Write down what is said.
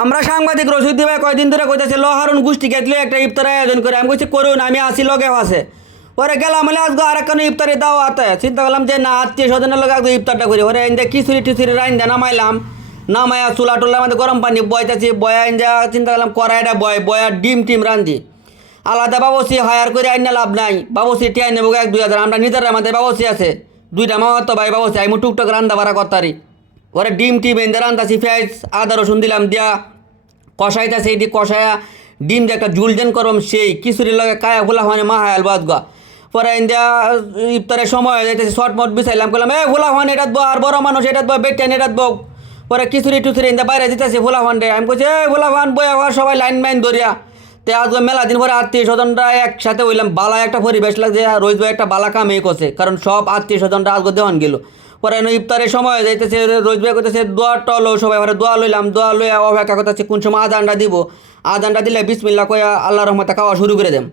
আমরা সাংবাদিক রশিদ ভাই কয়দিন ধরে কইতেছে লোহারুন গোষ্ঠী গেছিল একটা ইফতার আয়োজন করে আমি কইছি করুন আমি আসি লগে আছে পরে গেলাম বলে আজকে আর একটা ইফতারে দাও আতে চিন্তা করলাম যে না আত্মীয় স্বজনের লগে আজকে ইফতারটা করি ওরে ইন্দা খিচুড়ি টিচুড়ি রাইন দে নামাইলাম নামাইয়া চুলা টুলা আমাদের গরম পানি বয়তেছি বয়া ইন্দা চিন্তা করলাম কড়াইটা বয়া ডিম টিম রান্ধি আলাদা বাবসি হায়ার করে আইনা লাভ নাই বাবসি টিয়াই নেবো 1-2 হাজার আমরা নিজের আমাদের বাবসি আছে দুইটা মামার তো ভাই বাবসি আমি টুকটাক রান্দা বাড়া করতারি ওরে ডিম টিম এনে রান্দাছি পেঁয়াজ আদা রসুন দিলাম দিয়া কষাইতেছে এটি কষায়া ডিম দিয়ে একটা জুলজেন করবাম সেই খিচুড়ির লগে কায়া ফুলা মানে মা হায়াল বাদ গা পরে ইন্ডিয়া ইফতারের সময় হয়ে যাইতেছে শর্টমট বিছাইলাম করলাম ফুলা হান এটাত বো আর বড় মানুষ এটাত বো বেটেন এটাত বো পরে খিচুড়ি টুচুড়ি ইন্দা বাইরে দিতেছে ফুলা হান রে আমি কইছি ফুলা হান বয়া হওয়ার সবাই লাইন মাইন ধরিয়া তে আজকে মেলা দিন পরে আত্মীয় স্বজনরা একসাথে হইলাম বালা একটা পরিবেশ লাগছে আর রোজ একটা বালা কামে করছে কারণ সব আত্মীয় স্বজনরা আজকে দেওয়ান গেল পরে ইফতারের সময় যাইতেছে রোজ ভাই করতেছে দোয়া টলো সবাই পরে দোয়া লইলাম দোয়া লইয়া অপেক্ষা করতেছে কোন সময় আজানটা দিব আজানটা দিলে বিসমিল্লাহ কইয়া আল্লাহর রহমতে খাওয়া শুরু করে দেম।